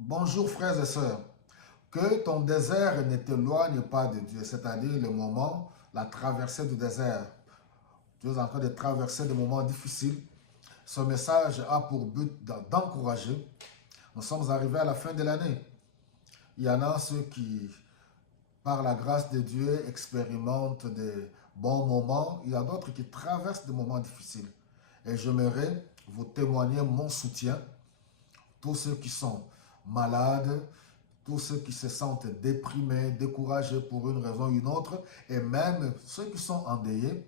Bonjour frères et sœurs, que ton désert ne t'éloigne pas de Dieu, c'est-à-dire le moment, la traversée du désert. Tu es en train de traverser des moments difficiles. Ce message a pour but d'encourager. Nous sommes arrivés à la fin de l'année. Il y en a ceux qui, par la grâce de Dieu, expérimentent des bons moments. Il y a d'autres qui traversent des moments difficiles. Et j'aimerais vous témoigner mon soutien. Tous ceux qui sont malades, tous ceux qui se sentent déprimés, découragés pour une raison ou une autre, et même ceux qui sont endeuillés,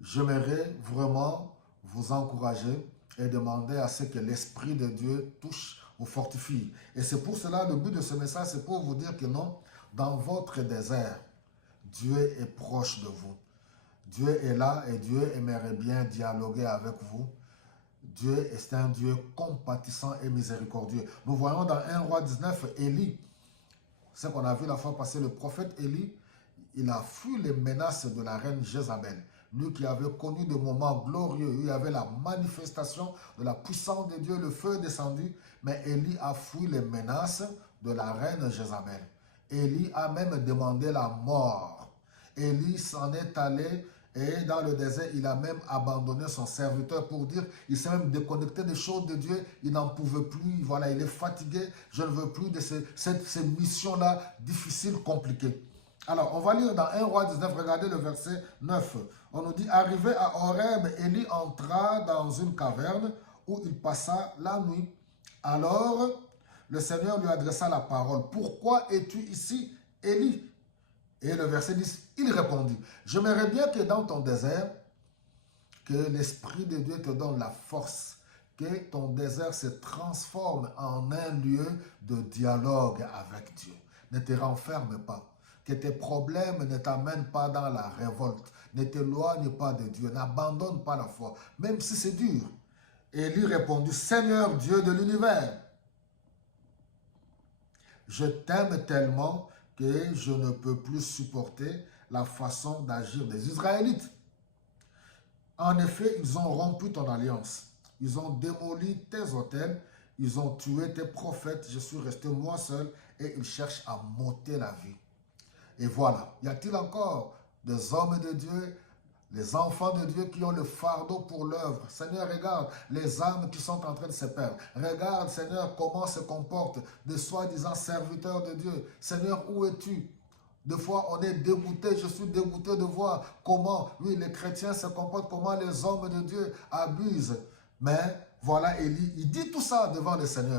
j'aimerais vraiment vous encourager et demander à ce que l'Esprit de Dieu touche, vous fortifie. Et c'est pour cela, le but de ce message, c'est pour vous dire que non, dans votre désert, Dieu est proche de vous. Dieu est là et Dieu aimerait bien dialoguer avec vous. Dieu est un Dieu compatissant et miséricordieux. Nous voyons dans 1 roi 19, Élie, ce qu'on a vu la fois passée, le prophète Élie, il a fui les menaces de la reine Jézabel. Lui qui avait connu des moments glorieux, où il y avait la manifestation de la puissance de Dieu, le feu est descendu, mais Élie a fui les menaces de la reine Jézabel. Élie a même demandé la mort. Élie s'en est allé et dans le désert, il a même abandonné son serviteur pour dire, il s'est même déconnecté des choses de Dieu, il n'en pouvait plus, voilà, il est fatigué, je ne veux plus de ces missions-là difficiles, compliquées. Alors, on va lire dans 1 roi 19, regardez le verset 9. On nous dit, arrivé à Horeb, Élie entra dans une caverne où il passa la nuit. Alors, le Seigneur lui adressa la parole. Pourquoi es-tu ici, Élie? Et le verset 10, il répondit, j'aimerais bien que dans ton désert, que l'Esprit de Dieu te donne la force, que ton désert se transforme en un lieu de dialogue avec Dieu. Ne te renferme pas. Que tes problèmes ne t'amènent pas dans la révolte. Ne t'éloigne pas de Dieu. N'abandonne pas la foi, même si c'est dur. Et lui répondit, Seigneur Dieu de l'univers, je t'aime tellement que je ne peux plus supporter la façon d'agir des Israélites. En effet, ils ont rompu ton alliance. Ils ont démoli tes autels. Ils ont tué tes prophètes. Je suis resté moi seul et ils cherchent à m'ôter la vie. Et voilà, y a-t-il encore des hommes de Dieu, les enfants de Dieu qui ont le fardeau pour l'œuvre? Seigneur, regarde les âmes qui sont en train de se perdre. Regarde, Seigneur, comment se comportent de soi-disant serviteurs de Dieu. Seigneur, où es-tu? Des fois, on est dégoûté, je suis dégoûté de voir comment, oui, les chrétiens se comportent, comment les hommes de Dieu abusent. Mais voilà, Élie, il dit tout ça devant le Seigneur.